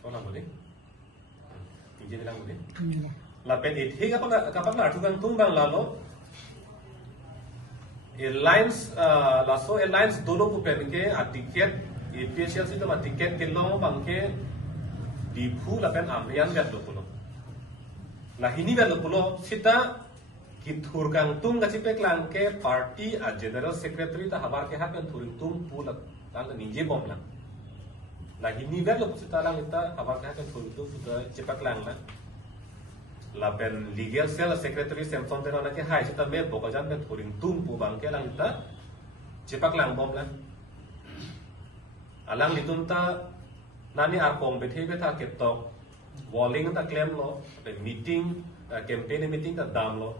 Kau nak boleh? Tinggi bilang boleh. Lapen itu kapan lah tukang tumbang lalu. Airlines dulu pupen ke tiket efisien itu mah tiket kilo bangke dipu lapen amrian gat lo. Lah ini gat lo sita kiturgang tung gacipek lang ke party a general secretary ta habar ke hapen turing tung pula lang ninje bom lang. Lah ini gat lo sita lang ita habar ke hapen turing tung puta cepak lang lah. Lapen legal cell secretary Samson tena nak hai sita me bokajan me turing tung pu bangke lang ita cepak lang bom lang. Alang litunta nani arpong bethe betha ketok walling ta claim lo meeting campaign meeting ta dam lo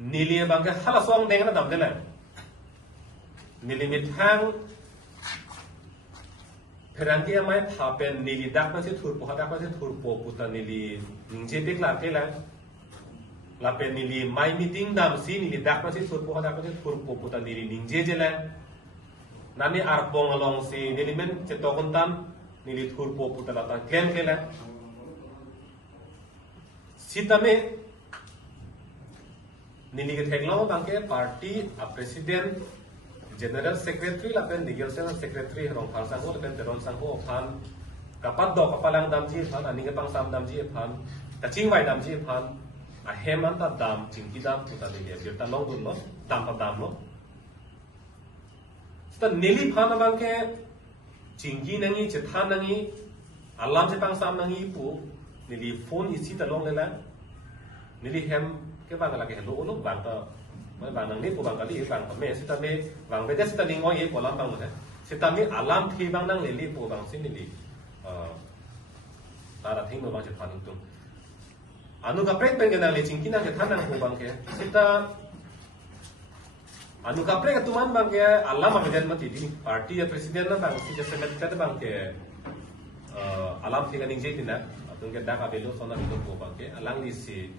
nilie bangke hala song deng na dam de lang nili mithang Peranti amai hapen nili dak masih thurpo hadak masih thurpo puta nili ningje pek la ke lang lapen nili mai meeting dam si nili dak masih thurpo hadak masih thurpo puta nili ningje je lang nani arpong along si nili men cetokon tam nili thurpo puta lata claim ke lang sitame nili ke theklo bangke party a president General Secretary lapen legal cell secretary rong phal sangho lapen teron sangho phan kapat do kapalang damji phan ani ke pangsam damji phan kaching wai damji phan a heman ta dam chingki dam puta de ge ta long dun lo dam pa dam lo sta neli phan bang ke chingki nangi chethan nangi alam je pangsam nangi pu neli phone isi ta long lela neli hem ke bang lagi hello lo bang ta bang nang ni pu bang kali bang me sita me bang beda sita lingoi e kolam bang mana sita me alam thi bang nang leli pu bang sin leli tara thing bang je phaning tum anu ka prek pen nang le chingki nang je thanang pu bang ke sita anu ka prek tuman bang ke alam abeden mati di party ya presiden na bang si je semet kat bang ke alam thi ganing je tina atung ke dak abelo sona bido pu bang ke alang li si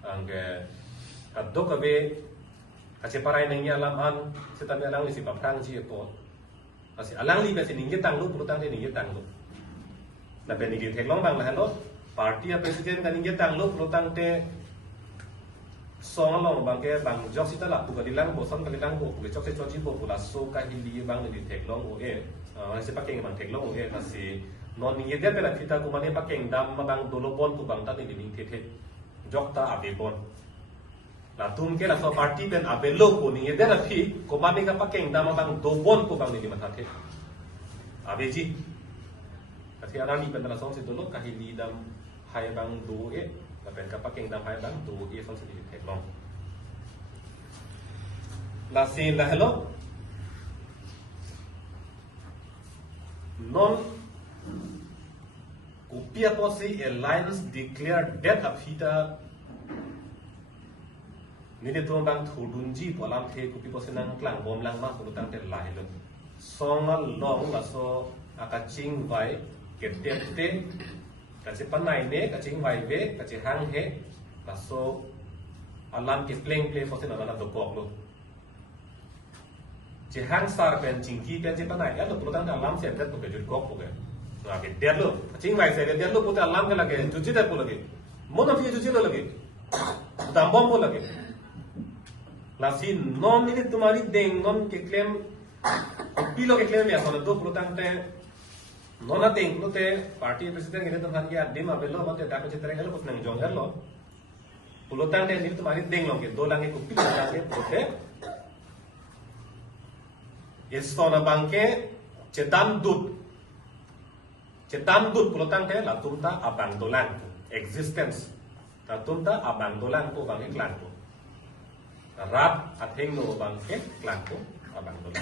ang ke kaddo ka be kasi paray nang alam an sita me alang li si paprang ji po kasi alang li be si ningge tang lu purutang de ningge tang lu na be ningge theklong bang la hello party ya president ka ningge tang lu purutang te song long bang ke bang jok sita la pu ka dilang bo son ka dilang bo ke chok se choji bo pula so ka hindi bang ni theklong o e si pakeng bang theklong o e kasi non ningge de pela kita ku mane pakeng dam bang dolopon pu bang ta ni ning the jok ta abe bon la tum ke la so party pen abelo ko ni ede na phi ko mani ka pakeng dama bang dobon ko bang ni matha the abeji kasi arani pen la so se dolo ka hi dam hai bang do e la pen ka pakeng dam hai bang do e so se di the long la sin la hello non Kupia Posi Airlines declared death of Hita Nini tuang bang thudunji polam the kupi posenang klang bom lang ma pulutang te lai lo songal long la so akaching vai ketep te kache panai ne kaching vai ve kache hang he la so alam ke pleng posenang la do kok lo che hang star pen chingki pen che panai ya lo pulutang alam se det ke jut kok ke na ke der lo kaching vai se der lo puta alam ke lage juji der po lage mona fi juji lo lage dam bom po lage Lasi non ini तुम्हारी देंग non के claim pilo के claim ya soalnya dua puluh tangte non ada देंग lo te party president ini tuh kan dia dim abelo mate dak citra kalau kus nang jonggar lo puluh tangte ini तुम्हारी देंग lo ke dua langi ku pilo langi pute yes soalnya bangke cetam dut puluh tangte la tumta abang dolan existence la tumta abang dolan ko bangke klan ko Rap atheng no bangke klangko abang dola.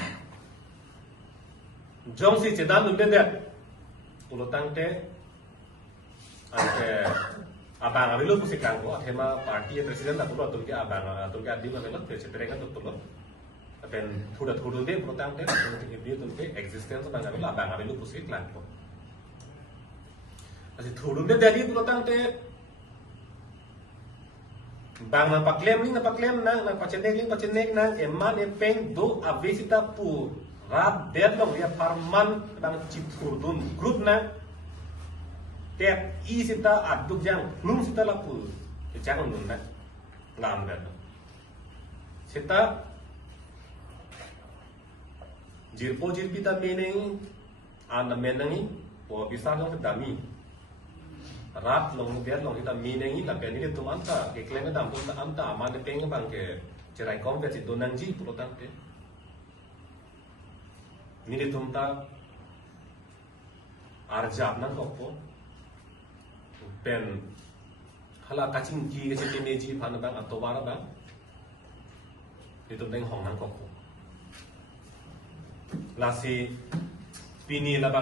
Jong si cedan numbe det ulutang te ante abang abilu pusi klangko athema party president atul atul ke abang atul ke adi mamelo te ceterenga tutulo. Apen thuda thudun de ulutang te atul ke tulke existence bang abilu pusi klangko. Asi thudun de dali ulutang te bang na paklem na pacenek na eman epeng do avisita pu rap dead long ya farman bang cithurdun group na ket i sita aduk jang lum sita lapu jangan nun na ngam dan sita jirpo jirpita mening an menangi po bisa long dami rat long biar long kita meningi na beni itu anta ke kleng dam pun anta aman peng bang ke cerai kom ke situ nanji purotan ke ini tumta arjab nang kokpo pen hala kacing ki ke situ meji pan bang atau wara bang itu deng hong nang kokpo lasi pini la bang